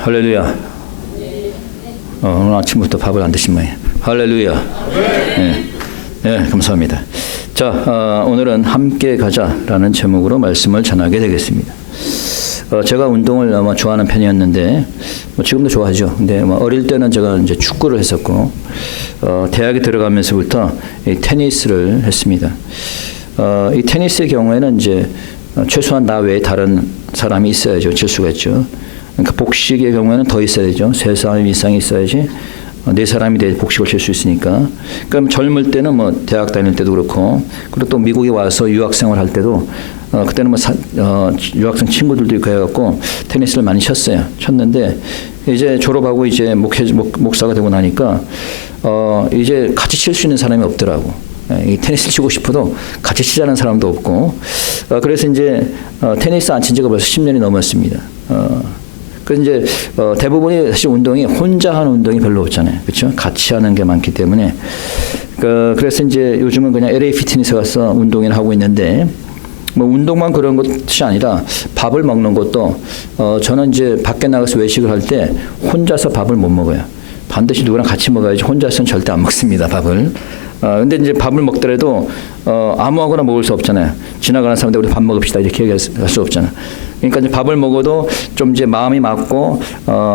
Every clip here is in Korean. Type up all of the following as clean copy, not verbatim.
할렐루야. 오늘 아침부터 밥을 안 드신 모양. 할렐루야. 네, 감사합니다. 자, 오늘은 함께 가자라는 제목으로 말씀을 전하게 되겠습니다. 제가 운동을 좋아하는 편이었는데 지금도 좋아하죠. 근데 어릴 때는 제가 이제 축구를 했었고 대학에 들어가면서부터 이 테니스를 했습니다. 이 테니스의 경우에는 이제 최소한 나 외에 다른 사람이 있어야죠. 칠 수가 있죠. 그러니까 복식의 경우에는 더 있어야 되죠. 3사람 이상이 있어야지 4사람이 돼 복식을 칠 수 있으니까. 그럼 젊을 때는 대학 다닐 때도 그렇고, 그리고 또 미국에 와서 유학생활 할 때도 그때는 유학생 친구들도 있고 해갖고 테니스를 많이 쳤는데 이제 졸업하고 이제 목사가 되고 나니까 이제 같이 칠 수 있는 사람이 없더라고. 이 테니스 치고 싶어도 같이 치자는 사람도 없고, 그래서 이제 테니스 안 친 지가 벌써 10년이 넘었습니다. 그래서 이제 대부분이 사실 운동이 혼자 하는 운동이 별로 없잖아요, 그렇죠? 같이 하는 게 많기 때문에 그래서 이제 요즘은 그냥 LA 피트니스 가서 운동을 하고 있는데, 운동만 그런 것이 아니라 밥을 먹는 것도 저는 이제 밖에 나가서 외식을 할 때 혼자서 밥을 못 먹어요. 반드시 누구랑 같이 먹어야지 혼자서는 절대 안 먹습니다, 밥을. 근데 이제 밥을 먹더라도 아무하거나 먹을 수 없잖아요. 지나가는 사람들 우리 밥 먹읍시다 이렇게 얘기할 수 없잖아요. 그러니까 이제 밥을 먹어도 좀 이제 마음이 맞고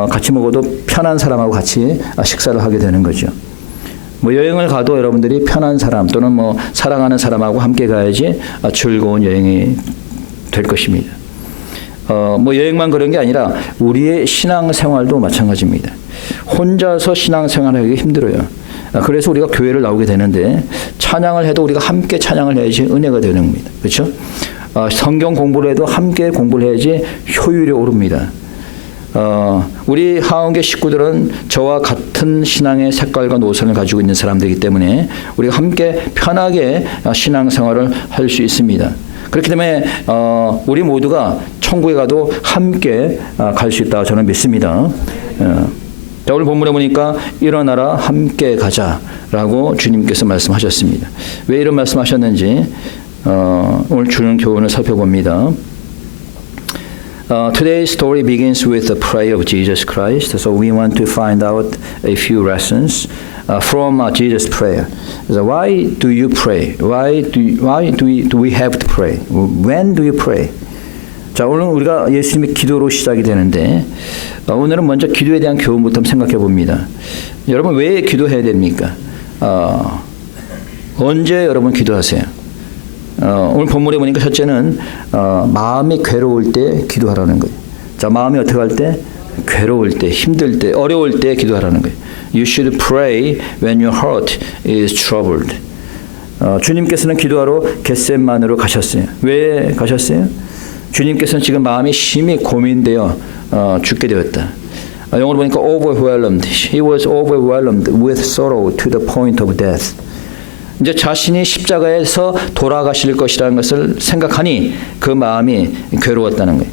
같이 먹어도 편한 사람하고 같이 식사를 하게 되는 거죠. 여행을 가도 여러분들이 편한 사람 또는 사랑하는 사람하고 함께 가야지 즐거운 여행이 될 것입니다. 여행만 그런 게 아니라 우리의 신앙생활도 마찬가지입니다. 혼자서 신앙생활하기 힘들어요. 그래서 우리가 교회를 나오게 되는데, 찬양을 해도 우리가 함께 찬양을 해야지 은혜가 되는 겁니다. 그렇죠? 성경 공부를 해도 함께 공부를 해야지 효율이 오릅니다. 우리 하원계 식구들은 저와 같은 신앙의 색깔과 노선을 가지고 있는 사람들이기 때문에 우리가 함께 편하게 신앙생활을 할 수 있습니다. 그렇기 때문에 우리 모두가 천국에 가도 함께 갈 수 있다고 저는 믿습니다. 자, 오늘 본문에 보니까 일어나라 함께 가자라고 주님께서 말씀하셨습니다. 왜 이런 말씀하셨는지 오늘 주는 교훈을 살펴봅니다. Today's story begins with the prayer of Jesus Christ. So we want to find out a few lessons from Jesus' prayer. So why do you pray? Why do we have to pray? When do you pray? 자, 오늘 우리가 예수님의 기도로 시작이 되는데, 오늘은 먼저 기도에 대한 교훈부터 한번 생각해 봅니다. 여러분, 왜 기도해야 됩니까? 언제 여러분 기도하세요? 오늘 본문에 보니까 첫째는 마음이 괴로울 때 기도하라는 거예요. 자, 마음이 어떻게 할 때? 괴로울 때, 힘들 때, 어려울 때 기도하라는 거예요. You should pray when your heart is troubled. 주님께서는 기도하러 겟세마네로 가셨어요. 왜 가셨어요? 주님께서는 지금 마음이 심히 고민되어 죽게 되었다. 영어로 보니까 overwhelmed. He was overwhelmed with sorrow to the point of death. 이제 자신이 십자가에서 돌아가실 것이라는 것을 생각하니 그 마음이 괴로웠다는 거예요.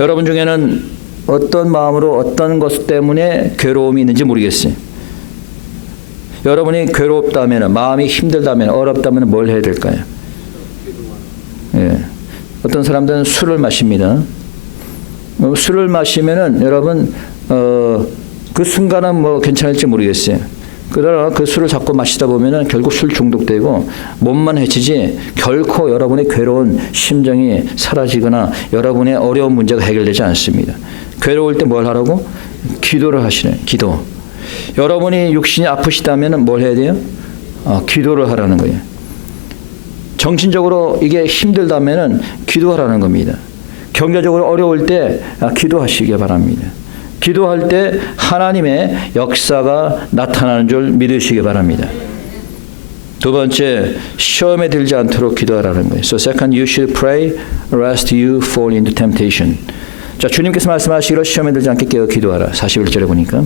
여러분 중에는 어떤 마음으로 어떤 것 때문에 괴로움이 있는지 모르겠어요. 여러분이 괴롭다면, 마음이 힘들다면, 어렵다면 뭘 해야 될까요? 예. 어떤 사람들은 술을 마십니다. 술을 마시면은 여러분 그 순간은 괜찮을지 모르겠어요. 그러나 그 술을 자꾸 마시다 보면은 결국 술 중독되고 몸만 해치지 결코 여러분의 괴로운 심정이 사라지거나 여러분의 어려운 문제가 해결되지 않습니다. 괴로울 때 뭘 하라고? 기도를 하시네. 기도. 여러분이 육신이 아프시다면은 뭘 해야 돼요? 기도를 하라는 거예요. 정신적으로 이게 힘들다면은 기도하라는 겁니다. 경제적으로 어려울 때 기도하시기 바랍니다. 기도할 때 하나님의 역사가 나타나는 줄 믿으시기 바랍니다. 두 번째, 시험에 들지 않도록 기도하라는 거예요. So second, you should pray lest you fall into temptation. 자, 주님께서 말씀하시기로 시험에 들지 않게 깨어 기도하라. 41절에 보니까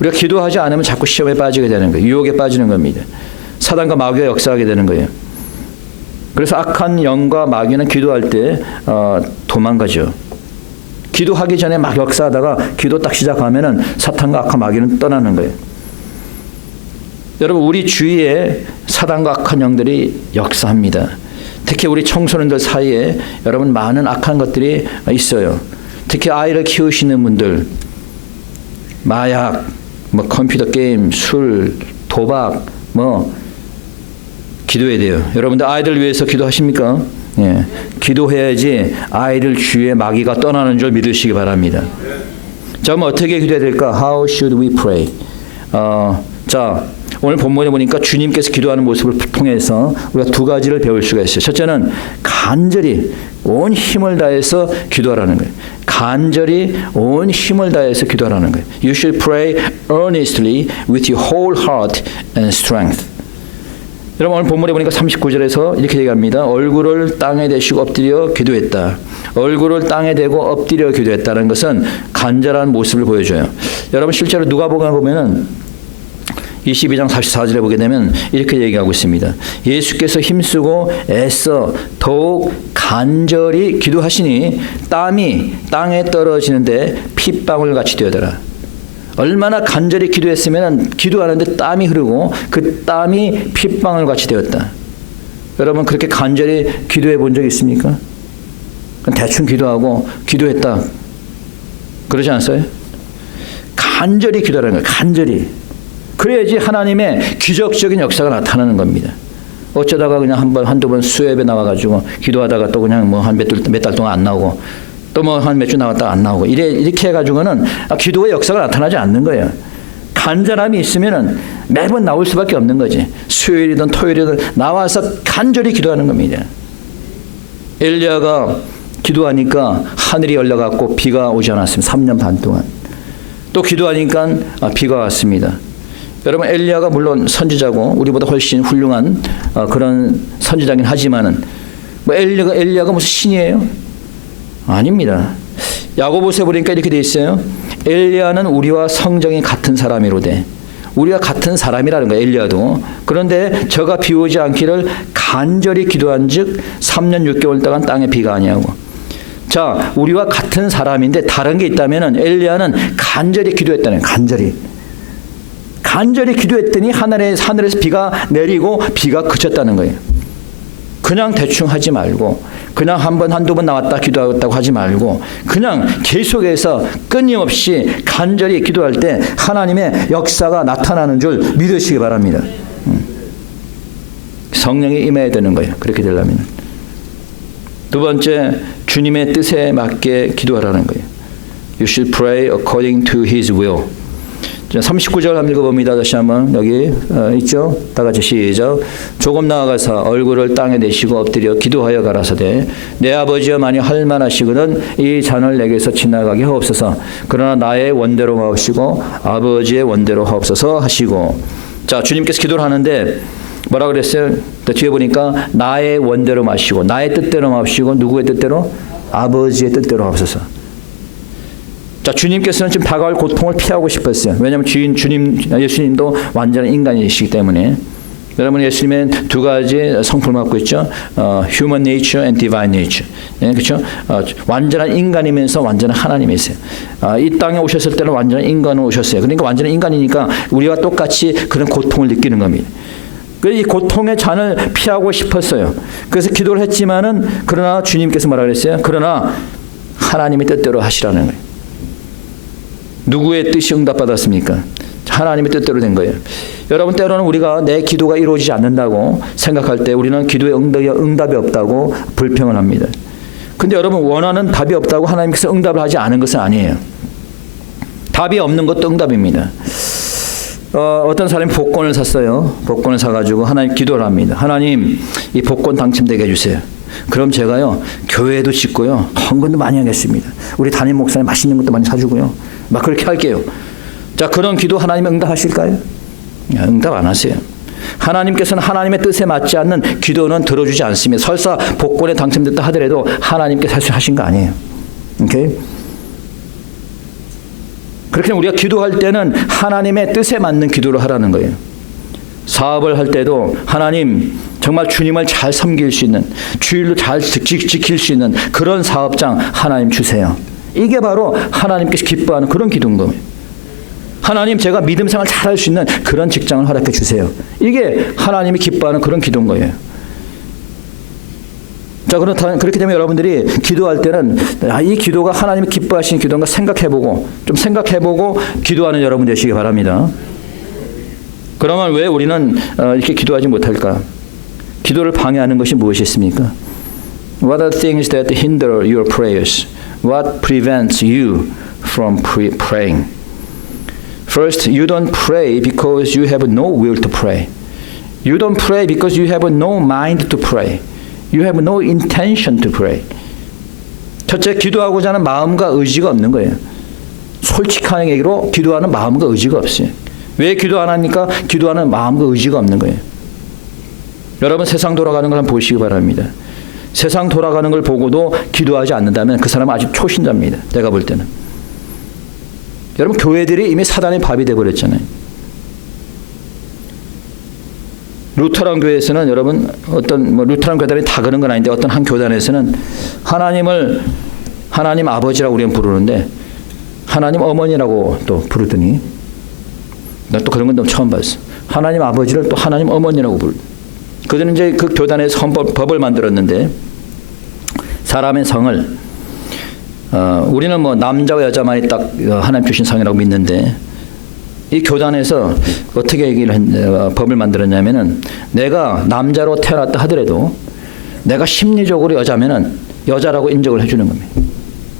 우리가 기도하지 않으면 자꾸 시험에 빠지게 되는 거예요. 유혹에 빠지는 겁니다. 사단과 마귀가 역사하게 되는 거예요. 그래서 악한 영과 마귀는 기도할 때 도망가죠. 기도하기 전에 막 역사하다가 기도 딱 시작하면은 사탄과 악한 마귀는 떠나는 거예요. 여러분, 우리 주위에 사단과 악한 영들이 역사합니다. 특히 우리 청소년들 사이에 여러분 많은 악한 것들이 있어요. 특히 아이를 키우시는 분들, 마약, 뭐 컴퓨터 게임, 술, 도박, 뭐 기도해야 돼요. 여러분들 아이들 위해서 기도하십니까? 예, 기도해야지 아이들 주위에 마귀가 떠나는 줄 믿으시기 바랍니다. 자, 그럼 어떻게 기도해야 될까? How should we pray? 자, 오늘 본문에 보니까 주님께서 기도하는 모습을 통해서 우리가 두 가지를 배울 수가 있어요. 첫째는 간절히 온 힘을 다해서 기도하라는 거예요. 간절히 온 힘을 다해서 기도하라는 거예요. You should pray earnestly with your whole heart and strength. 여러분 오늘 본문에 보니까 39절에서 이렇게 얘기합니다. 얼굴을 땅에 대시고 엎드려 기도했다. 얼굴을 땅에 대고 엎드려 기도했다는 것은 간절한 모습을 보여줘요. 여러분 실제로 누가복음에 보면은 22장 44절에 보게 되면 이렇게 얘기하고 있습니다. 예수께서 힘쓰고 애써 더욱 간절히 기도하시니 땀이 땅에 떨어지는데 핏방울 같이 되더라. 얼마나 간절히 기도했으면 기도하는데 땀이 흐르고 그 땀이 핏방울 같이 되었다. 여러분 그렇게 간절히 기도해 본 적 있습니까? 대충 기도하고 기도했다. 그러지 않았어요? 간절히 기도하는 거예요. 간절히. 그래야지 하나님의 기적적인 역사가 나타나는 겁니다. 어쩌다가 그냥 한두 번 수협에 나와가지고 기도하다가 또 그냥 뭐 한 몇 달 동안 안 나오고 또 뭐 한 몇 주 나왔다가 안 나오고 이렇게 해가지고는 기도의 역사가 나타나지 않는 거예요. 간절함이 있으면은 매번 나올 수밖에 없는 거지. 수요일이든 토요일이든 나와서 간절히 기도하는 겁니다. 엘리야가 기도하니까 하늘이 열려갖고 비가 오지 않았습니다. 3년 반 동안. 또 기도하니까 비가 왔습니다. 여러분 엘리야가 물론 선지자고 우리보다 훨씬 훌륭한 그런 선지자긴 하지만은 뭐 엘리야가 무슨 신이에요? 아닙니다. 야고보서에 보니까 이렇게 돼 있어요. 엘리야는 우리와 성정이 같은 사람이로되 우리가 같은 사람이라는 거예요. 엘리야도. 그런데 저가 비 오지 않기를 간절히 기도한즉 3년 6개월 동안 땅에 비가 아니하고. 자, 우리와 같은 사람인데 다른 게 있다면은 엘리야는 간절히 기도했다는 거예요. 간절히 기도했더니 하늘에서 비가 내리고 비가 그쳤다는 거예요. 그냥 대충 하지 말고 그냥 한두 번 나왔다 기도했다고 하지 말고 그냥 계속해서 끊임없이 간절히 기도할 때 하나님의 역사가 나타나는 줄 믿으시기 바랍니다. 성령이 임해야 되는 거예요. 그렇게 되려면. 두 번째, 주님의 뜻에 맞게 기도하라는 거예요. You should pray according to His will. 39절 한번 읽어봅니다. 다시 한번 여기 있죠? 다 같이 시작. 조금 나아가서 얼굴을 땅에 대시고 엎드려 기도하여 가라사대 내 아버지여 만일 할 만하시거든 이 잔을 내게서 지나가게 하옵소서. 그러나 나의 원대로 하옵시고 아버지의 원대로 하옵소서 하시고. 자, 주님께서 기도를 하는데 뭐라 그랬어요? 뒤에 보니까 나의 원대로 마시고 나의 뜻대로 마시고 누구의 뜻대로? 아버지의 뜻대로 하옵소서. 자, 주님께서는 지금 다가올 고통을 피하고 싶었어요. 왜냐하면 예수님도 완전한 인간이시기 때문에. 여러분 예수님은 두 가지 성품을 갖고 있죠. Human nature and divine nature. 네, 그렇죠? 완전한 인간이면서 완전한 하나님이세요. 이 땅에 오셨을 때는 완전한 인간으로 오셨어요. 그러니까 완전한 인간이니까 우리와 똑같이 그런 고통을 느끼는 겁니다. 이 고통의 잔을 피하고 싶었어요. 그래서 기도를 했지만은 그러나 주님께서 뭐라 그랬어요? 그러나 하나님의 뜻대로 하시라는 거예요. 누구의 뜻이 응답받았습니까? 하나님의 뜻대로 된 거예요. 여러분 때로는 우리가 내 기도가 이루어지지 않는다고 생각할 때 우리는 기도에 응답이 없다고 불평을 합니다. 근데 여러분 원하는 답이 없다고 하나님께서 응답을 하지 않은 것은 아니에요. 답이 없는 것도 응답입니다. 어떤 사람이 복권을 샀어요. 복권을 사가지고 하나님 기도를 합니다. 하나님 이 복권 당첨되게 해주세요. 그럼 제가요 교회도 짓고요 헌금도 많이 하겠습니다. 우리 담임 목사님 맛있는 것도 많이 사주고요 막 그렇게 할게요. 자, 그런 기도 하나님 응답하실까요? 응답 안 하세요. 하나님께서는 하나님의 뜻에 맞지 않는 기도는 들어주지 않습니다. 설사 복권에 당첨됐다 하더라도 하나님께서 하신 거 아니에요. 오케이? 그렇게 우리가 기도할 때는 하나님의 뜻에 맞는 기도를 하라는 거예요. 사업을 할 때도 하나님 정말 주님을 잘 섬길 수 있는 주일로 잘 지킬 수 있는 그런 사업장 하나님 주세요. 이게 바로 하나님께서 기뻐하는 그런 기도인 겁니다. 하나님 제가 믿음 생활 잘할 수 있는 그런 직장을 허락해 주세요. 이게 하나님이 기뻐하는 그런 기도인 거예요. 자, 그렇게 되면 여러분들이 기도할 때는 이 기도가 하나님이 기뻐하시는 기도인가 좀 생각해보고 기도하는 여러분 되시기 바랍니다. 그러면 왜 우리는 이렇게 기도하지 못할까? 기도를 방해하는 것이 무엇이 있습니까? What are things that hinder your prayers? What prevents you from praying? First, you don't pray because you have no will to pray. You don't pray because you have no mind to pray. You have no intention to pray. 첫째, 기도하고자 하는 마음과 의지가 없는 거예요. 솔직한 얘기로 기도하는 마음과 의지가 없어요. 왜 기도 안 합니까? 기도하는 마음과 의지가 없는 거예요. 여러분, 세상 돌아가는 걸 한번 보시기 바랍니다. 세상 돌아가는 걸 보고도 기도하지 않는다면 그 사람은 아직 초신자입니다. 내가 볼 때는. 여러분, 교회들이 이미 사단의 밥이 되어버렸잖아요. 루터란 교회에서는 여러분 루터란 교단이 다 그런 건 아닌데 어떤 한 교단에서는 하나님 아버지라고 우리는 부르는데 하나님 어머니라고 또 부르더니 나 또 그런 건 또 처음 봤어. 하나님 아버지를 또 하나님 어머니라고 부르. 그들은 이제 그 교단에서 법을 만들었는데 사람의 성을 우리는 뭐 남자와 여자만이 딱 하나님 주신 성이라고 믿는데 이 교단에서 어떻게 법을 만들었냐면은 내가 남자로 태어났다 하더라도 내가 심리적으로 여자면은 여자라고 인정을 해주는 겁니다.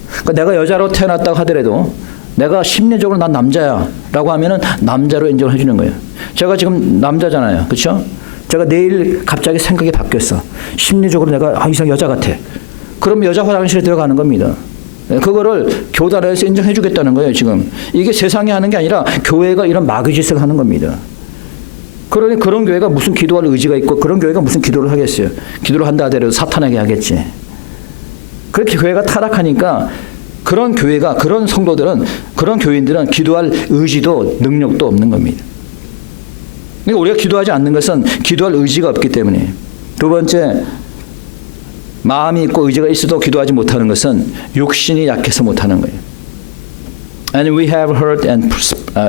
그러니까 내가 여자로 태어났다고 하더라도 내가 심리적으로 난 남자야라고 하면은 남자로 인정을 해주는 거예요. 제가 지금 남자잖아요, 그렇죠? 제가 내일 갑자기 생각이 바뀌었어. 심리적으로 내가 이상 여자 같아. 그럼 여자 화장실에 들어가는 겁니다. 그거를 교단에서 인정해 주겠다는 거예요, 지금. 이게 세상이 하는 게 아니라 교회가 이런 마귀짓을 하는 겁니다. 그러니 그런 교회가 무슨 기도할 의지가 있고 그런 교회가 무슨 기도를 하겠어요. 기도를 한다 하더라도 사탄에게 하겠지. 그렇게 교회가 타락하니까 그런 교회가, 그런 성도들은, 그런 교인들은 기도할 의지도 능력도 없는 겁니다. 그러니까 우리가 기도하지 않는 것은 기도할 의지가 없기 때문에. 두 번째, 마음이 있고 의지가 있어도 기도하지 못하는 것은 육신이 약해서 못하는 거예요. And we have heart and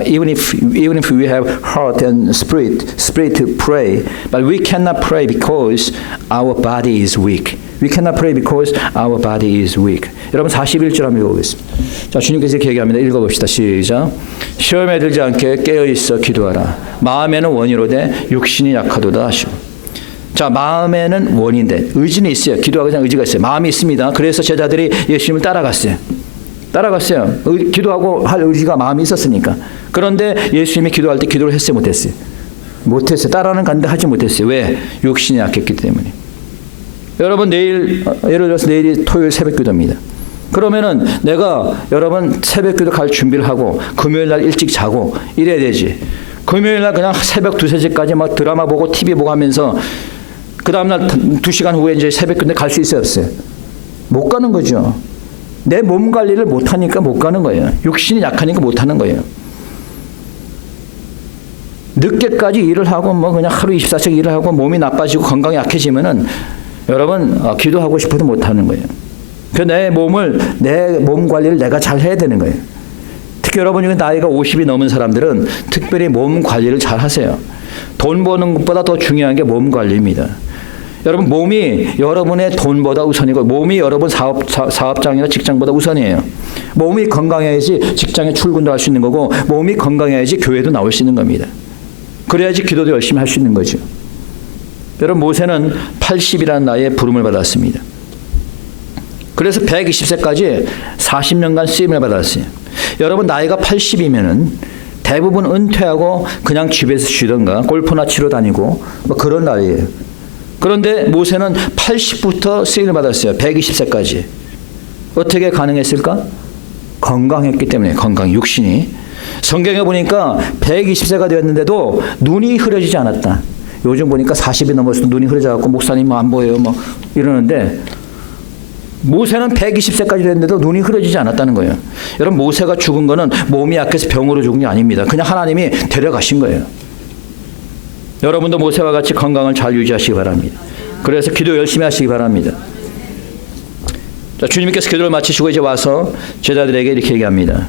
even if we have heart and spirit to pray, but we cannot pray because our body is weak. We cannot pray because our body is weak. 여러분 41절 한번 읽어보겠습니다. 자, 주님께서 이렇게 얘기합니다. 읽어봅시다. 시작. 시험에 들지 않게 깨어있어 기도하라. 마음에는 원이로되 육신이 약하도다 하시고. 자, 마음에는 원인데 의지는 있어요. 기도하기 전에 의지가 있어요. 마음이 있습니다. 그래서 제자들이 예수님을 따라갔어요. 기도하고 할 의지가 마음이 있었으니까. 그런데 예수님이 기도할 때 기도를 했어요, 못했어요? 못했어요. 따라는 갔는데 하지 못했어요. 왜? 육신이 약했기 때문에. 여러분, 예를 들어서 내일이 토요일 새벽기도입니다. 그러면은 내가 여러분 새벽기도 갈 준비를 하고 금요일 날 일찍 자고 이래야 되지. 금요일 날 그냥 새벽 2-3시까지 막 드라마 보고 TV 보고 하면서 그 다음날 2시간 후에 이제 새벽기도에 갈 수 있어요, 없어요? 못 가는 거죠. 내 몸 관리를 못하니까 못 가는 거예요. 육신이 약하니까 못하는 거예요. 늦게까지 일을 하고 뭐 그냥 하루 24시간 일을 하고 몸이 나빠지고 건강이 약해지면은 여러분 기도하고 싶어도 못하는 거예요. 내 몸 관리를 내가 잘 해야 되는 거예요. 특히 여러분 중에 나이가 50이 넘은 사람들은 특별히 몸 관리를 잘 하세요. 돈 버는 것보다 더 중요한 게 몸 관리입니다. 여러분, 몸이 여러분의 돈보다 우선이고 몸이 여러분 사업장이나 직장보다 우선이에요. 몸이 건강해야지 직장에 출근도 할 수 있는 거고 몸이 건강해야지 교회도 나올 수 있는 겁니다. 그래야지 기도도 열심히 할 수 있는 거죠. 여러분, 모세는 80이라는 나이에 부름을 받았습니다. 그래서 120세까지 40년간 쓰임을 받았어요. 여러분, 나이가 80이면은 대부분 은퇴하고 그냥 집에서 쉬던가 골프나 치러 다니고 뭐 그런 나이예요. 그런데 모세는 80부터 쓰임을 받았어요. 120세까지. 어떻게 가능했을까? 건강했기 때문에. 건강, 육신이. 성경에 보니까 120세가 되었는데도 눈이 흐려지지 않았다. 요즘 보니까 40이 넘어서도 눈이 흐려져갖고 목사님 안 보여요 뭐 이러는데 모세는 120세까지 됐는데도 눈이 흐려지지 않았다는 거예요. 여러분, 모세가 죽은 거는 몸이 약해서 병으로 죽은 게 아닙니다. 그냥 하나님이 데려가신 거예요. 여러분도 모세와 같이 건강을 잘 유지하시기 바랍니다. 그래서 기도 열심히 하시기 바랍니다. 자, 주님께서 기도를 마치시고 이제 와서 제자들에게 이렇게 얘기합니다.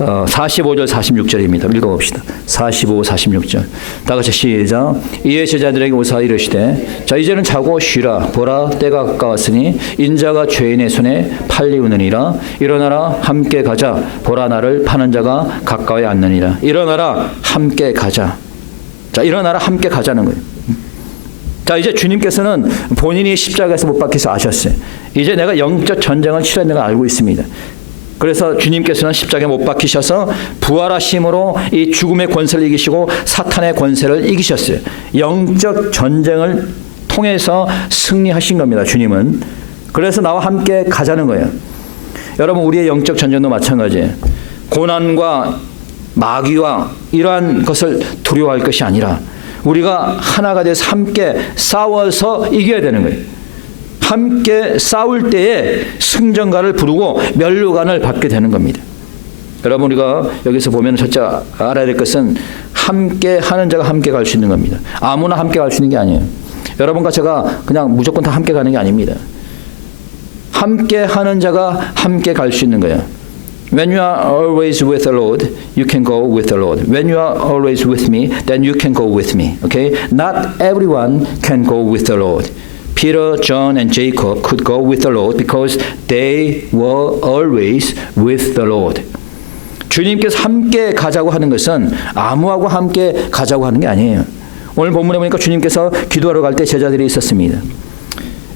45절 46절입니다. 읽어봅시다. 45, 46절. 다 같이 시작. 이에 제자들에게 오사 이르시되 자 이제는 자고 쉬라. 보라 때가 가까웠으니 인자가 죄인의 손에 팔리우느니라. 일어나라 함께 가자. 보라 나를 파는 자가 가까이 앉느니라. 일어나라 함께 가자. 자 일어나라 함께 가자는 거예요. 자 이제 주님께서는 본인이 십자가에서 못 박혀서 아셨어요. 이제 내가 영적 전쟁을 치렀는 걸 알고 있습니다. 그래서 주님께서는 십자가에 못 박히셔서 부활하심으로 이 죽음의 권세를 이기시고 사탄의 권세를 이기셨어요. 영적 전쟁을 통해서 승리하신 겁니다. 주님은. 그래서 나와 함께 가자는 거예요. 여러분 우리의 영적 전쟁도 마찬가지예요. 고난과 마귀와 이러한 것을 두려워할 것이 아니라 우리가 하나가 돼서 함께 싸워서 이겨야 되는 거예요. 함께 싸울 때에 승전가를 부르고 면류관을 받게 되는 겁니다. 여러분 우리가 여기서 보면 첫째 알아야 될 것은 함께 하는 자가 함께 갈 수 있는 겁니다. 아무나 함께 갈 수 있는 게 아니에요. 여러분과 제가 그냥 무조건 다 함께 가는 게 아닙니다. 함께 하는 자가 함께 갈 수 있는 거예요. When you are always with the Lord, you can go with the Lord. When you are always with me, then you can go with me. Okay? Not everyone can go with the Lord. Peter, John, and Jacob could go with the Lord because they were always with the Lord. 주님께서 함께 가자고 하는 것은 아무하고 함께 가자고 하는 게 아니에요. 오늘 본문에 보니까 주님께서 기도하러 갈 때 제자들이 있었습니다.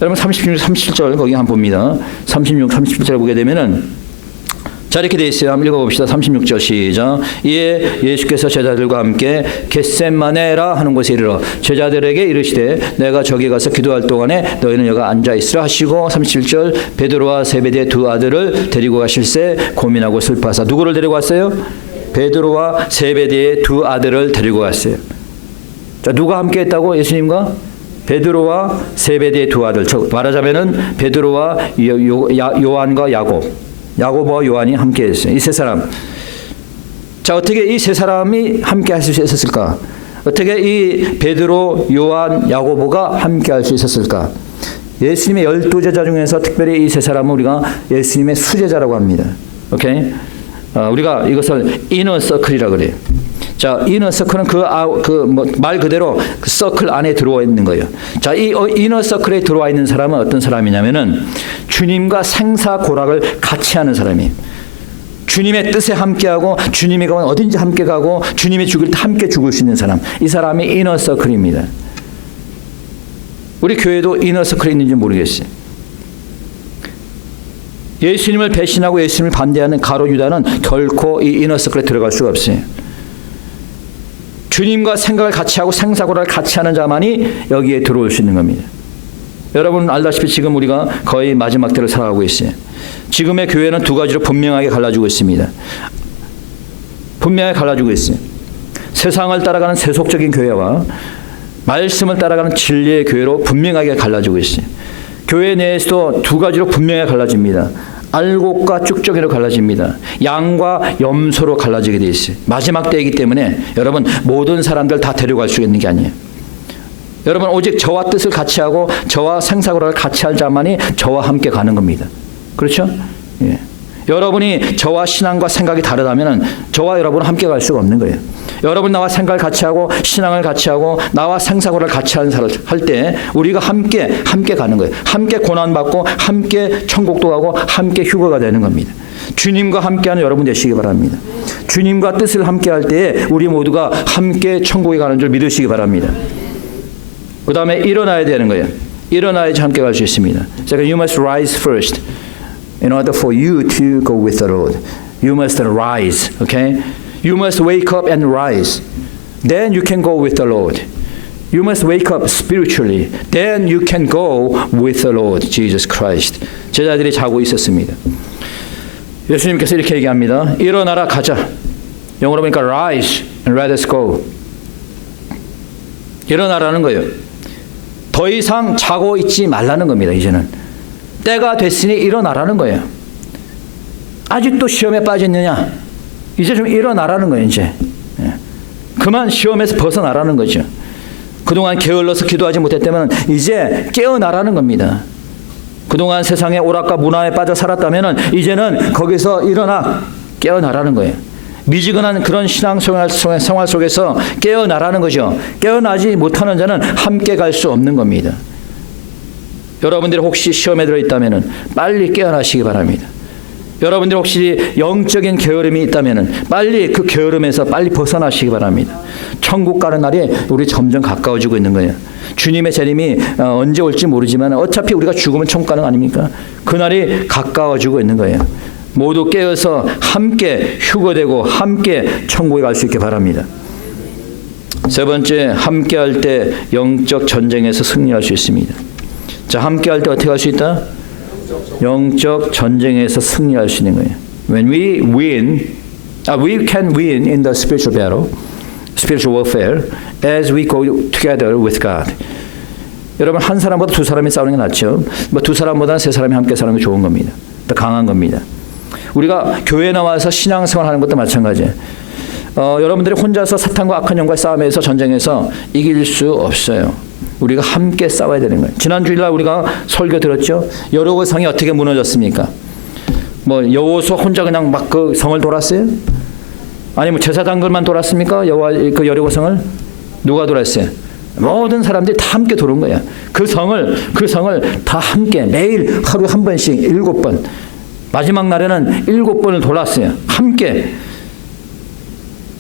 여러분 36, 37절 거기 한번 봅니다. 36, 37절 보게 되면은 자 이렇게 돼 있어요. 한번 읽어봅시다. 36절 시작. 이에 예수께서 제자들과 함께 겟셋마네라 하는 곳에 이르러 제자들에게 이르시되 내가 저기 가서 기도할 동안에 너희는 여기 앉아있으라 하시고 37절 베드로와 세베대의 두 아들을 데리고 가실새 고민하고 슬퍼하사 누구를 데리고 왔어요? 베드로와 세베대의 두 아들을 데리고 갔어요. 자 누가 함께 했다고? 예수님과? 베드로와 세베대의 두 아들. 말하자면은 베드로와 요한과 야고보와 요한이 함께 했어요. 이 세 사람. 자, 어떻게 이 세 사람이 함께 할 수 있었을까? 어떻게 이 베드로, 요한, 야고보가 함께 할 수 있었을까? 예수님의 12제자 중에서 특별히 이 세 사람은 우리가 예수님의 수제자라고 합니다. 오케이? 우리가 이것을 이너 서클이라고 그래요. 자, 이너 서클은 말 그대로 그 서클 안에 들어와 있는 거예요. 자, 이 이너 서클에 들어와 있는 사람은 어떤 사람이냐면은 주님과 생사고락을 같이 하는 사람이에요. 주님의 뜻에 함께하고 주님이 가면 어딘지 함께 가고 주님이 죽을 때 함께 죽을 수 있는 사람. 이 사람이 이너 서클입니다. 우리 교회도 이너 서클이 있는지 모르겠어요. 예수님을 배신하고 예수님을 반대하는 가룟 유다는 결코 이 이너 서클에 들어갈 수가 없어요. 주님과 생각을 같이 하고 생사고락을 같이 하는 자만이 여기에 들어올 수 있는 겁니다. 여러분 알다시피 지금 우리가 거의 마지막 때를 살아가고 있어요. 지금의 교회는 두 가지로 분명하게 갈라지고 있습니다. 분명하게 갈라지고 있어요. 세상을 따라가는 세속적인 교회와 말씀을 따라가는 진리의 교회로 분명하게 갈라지고 있어요. 교회 내에서도 두 가지로 분명하게 갈라집니다. 알곡과 쭉정이로 갈라집니다. 양과 염소로 갈라지게 돼 있어요. 마지막 때이기 때문에 여러분 모든 사람들 다 데려갈 수 있는 게 아니에요. 여러분 오직 저와 뜻을 같이 하고 저와 생사고락을 같이 할 자만이 저와 함께 가는 겁니다. 그렇죠? 예. 여러분이 저와 신앙과 생각이 다르다면 저와 여러분은 함께 갈 수가 없는 거예요. 여러분 나와 생각을 같이 하고 신앙을 같이 하고 나와 생사고를 같이 하는 사람을 할 때 우리가 함께 가는 거예요. 함께 고난받고 함께 천국도 가고 함께 휴거가 되는 겁니다. 주님과 함께하는 여러분 되시기 바랍니다. 주님과 뜻을 함께할 때에 우리 모두가 함께 천국에 가는 줄 믿으시기 바랍니다. 그 다음에 일어나야 되는 거예요. 일어나야지 함께 갈 수 있습니다. So you must rise first in order for you to go with the Lord. You must rise, okay? You must wake up and rise. Then you can go with the Lord. You must wake up spiritually. Then you can go with the Lord Jesus Christ. 제자들이 자고 있었습니다. 예수님께서 이렇게 얘기합니다. 일어나라 가자. 영어로 보니까 rise and let us go. 일어나라는 거예요. 더 이상 자고 있지 말라는 겁니다. 이제는 때가 됐으니 일어나라는 거예요. 아직도 시험에 빠졌느냐? 이제 좀 일어나라는 거예요. 이제 그만 시험에서 벗어나라는 거죠. 그동안 게을러서 기도하지 못했다면 이제 깨어나라는 겁니다. 그동안 세상의 오락과 문화에 빠져 살았다면 이제는 거기서 일어나 깨어나라는 거예요. 미지근한 그런 신앙생활 속에서 깨어나라는 거죠. 깨어나지 못하는 자는 함께 갈 수 없는 겁니다. 여러분들이 혹시 시험에 들어있다면 빨리 깨어나시기 바랍니다. 여러분들이 혹시 영적인 게으름이 있다면 빨리 그 게으름에서 빨리 벗어나시기 바랍니다. 천국 가는 날이 우리 점점 가까워지고 있는 거예요. 주님의 재림이 언제 올지 모르지만 어차피 우리가 죽으면 천국 가는 거 아닙니까? 그날이 가까워지고 있는 거예요. 모두 깨어서 함께 휴거되고 함께 천국에 갈 수 있게 바랍니다. 세 번째, 함께 할 때 영적 전쟁에서 승리할 수 있습니다. 자, 함께 할 때 어떻게 할 수 있다? 영적 전쟁에서 승리할 수 있는 거예요. When we win, we can win in the spiritual battle, spiritual warfare, as we go together with God. 여러분, 한 사람보다 두 사람이 싸우는 게 낫죠. 뭐 두 사람보다 세 사람이 함께 싸우는 게 좋은 겁니다. 더 강한 겁니다. 우리가 교회 나와서 신앙생활 하는 것도 마찬가지예요. 여러분들이 혼자서 사탄과 악한 영과의 싸움에서 전쟁에서 이길 수 없어요. 우리가 함께 싸워야 되는 거예요. 지난 주일날 우리가 설교 들었죠. 여리고 성이 어떻게 무너졌습니까? 뭐 여호수아 혼자 그냥 막 그 성을 돌았어요? 아니면 제사장들만 돌았습니까? 그 여리고 성을 누가 돌았어요? 모든 사람들이 다 함께 도는 거야. 그 성을 다 함께 매일 하루에 한 번씩 7번. 마지막 날에는 7번을 돌았어요. 함께.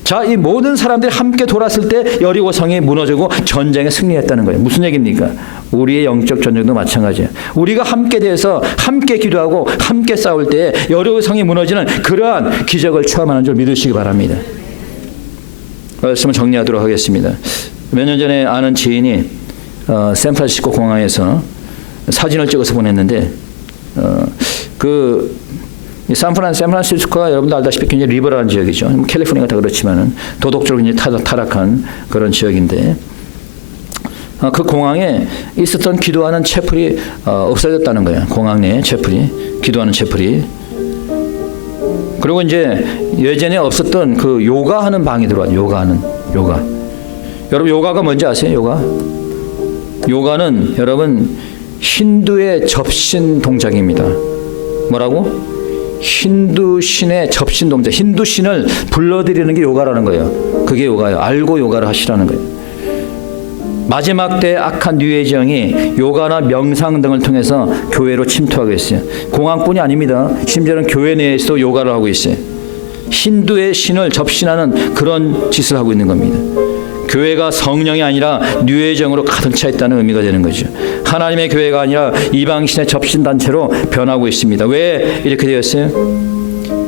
자, 이 모든 사람들이 함께 돌았을 때 여리고 성이 무너지고 전쟁에 승리했다는 거예요. 무슨 얘기입니까? 우리의 영적 전쟁도 마찬가지예요. 우리가 함께 돼서 함께 기도하고 함께 싸울 때 여리고 성이 무너지는 그러한 기적을 체험하는 줄 믿으시기 바랍니다. 말씀을 정리하도록 하겠습니다. 몇 년 전에 아는 지인이 샌프란시스코 공항에서 사진을 찍어서 보냈는데 샌프란시스코가 여러분도 알다시피 굉장히 리버럴한 지역이죠. 캘리포니아가 다 그렇지만은 도덕적으로 굉장히 타락한 그런 지역인데 그 공항에 있었던 기도하는 채플이 없어졌다는 거예요. 공항 내 채플이, 기도하는 채플이. 그리고 이제 예전에 없었던 그 요가하는 방이 들어와요. 요가. 여러분 요가가 뭔지 아세요? 요가는 여러분 힌두의 접신 동작입니다. 뭐라고? 힌두 신의 접신 동작, 힌두 신을 불러들이는 게 요가라는 거예요. 그게 요가예요. 알고 요가를 하시라는 거예요. 마지막 때 악한 뉴에이지형이 요가나 명상 등을 통해서 교회로 침투하고 있어요. 공항뿐이 아닙니다. 심지어는 교회 내에서도 요가를 하고 있어요. 힌두의 신을 접신하는 그런 짓을 하고 있는 겁니다. 교회가 성령이 아니라 뉴에이지형으로 가득 차 있다는 의미가 되는 거죠. 하나님의 교회가 아니라 이방신의 접신단체로 변하고 있습니다. 왜 이렇게 되었어요?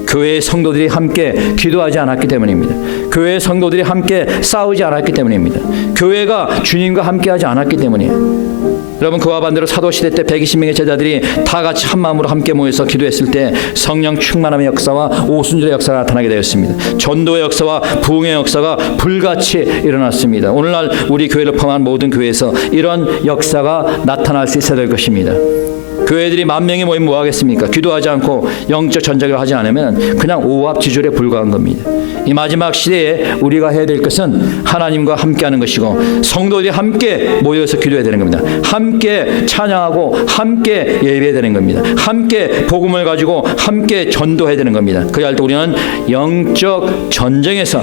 교회의 성도들이 함께 기도하지 않았기 때문입니다. 교회의 성도들이 함께 싸우지 않았기 때문입니다. 교회가 주님과 함께하지 않았기 때문이에요. 여러분, 그와 반대로 사도시대 때 120명의 제자들이 다 같이 한 마음으로 함께 모여서 기도했을 때 성령 충만함의 역사와 오순절의 역사가 나타나게 되었습니다. 전도의 역사와 부흥의 역사가 불같이 일어났습니다. 오늘날 우리 교회를 포함한 모든 교회에서 이런 역사가 나타날 수 있어야 될 것입니다. 교회들이 10,000명이 모이면 뭐 하겠습니까? 기도하지 않고 영적 전쟁을 하지 않으면 그냥 오합지졸에 불과한 겁니다. 이 마지막 시대에 우리가 해야 될 것은 하나님과 함께하는 것이고 성도들이 함께 모여서 기도해야 되는 겁니다. 함께 찬양하고 함께 예배해야 되는 겁니다. 함께 복음을 가지고 함께 전도해야 되는 겁니다. 그래야 할 때 우리는 영적 전쟁에서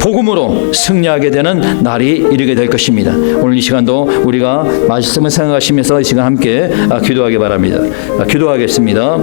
복음으로 승리하게 되는 날이 이르게 될 것입니다. 오늘 이 시간도 우리가 말씀을 생각하시면서 이 시간 함께 기도하기 바랍니다. 기도하겠습니다.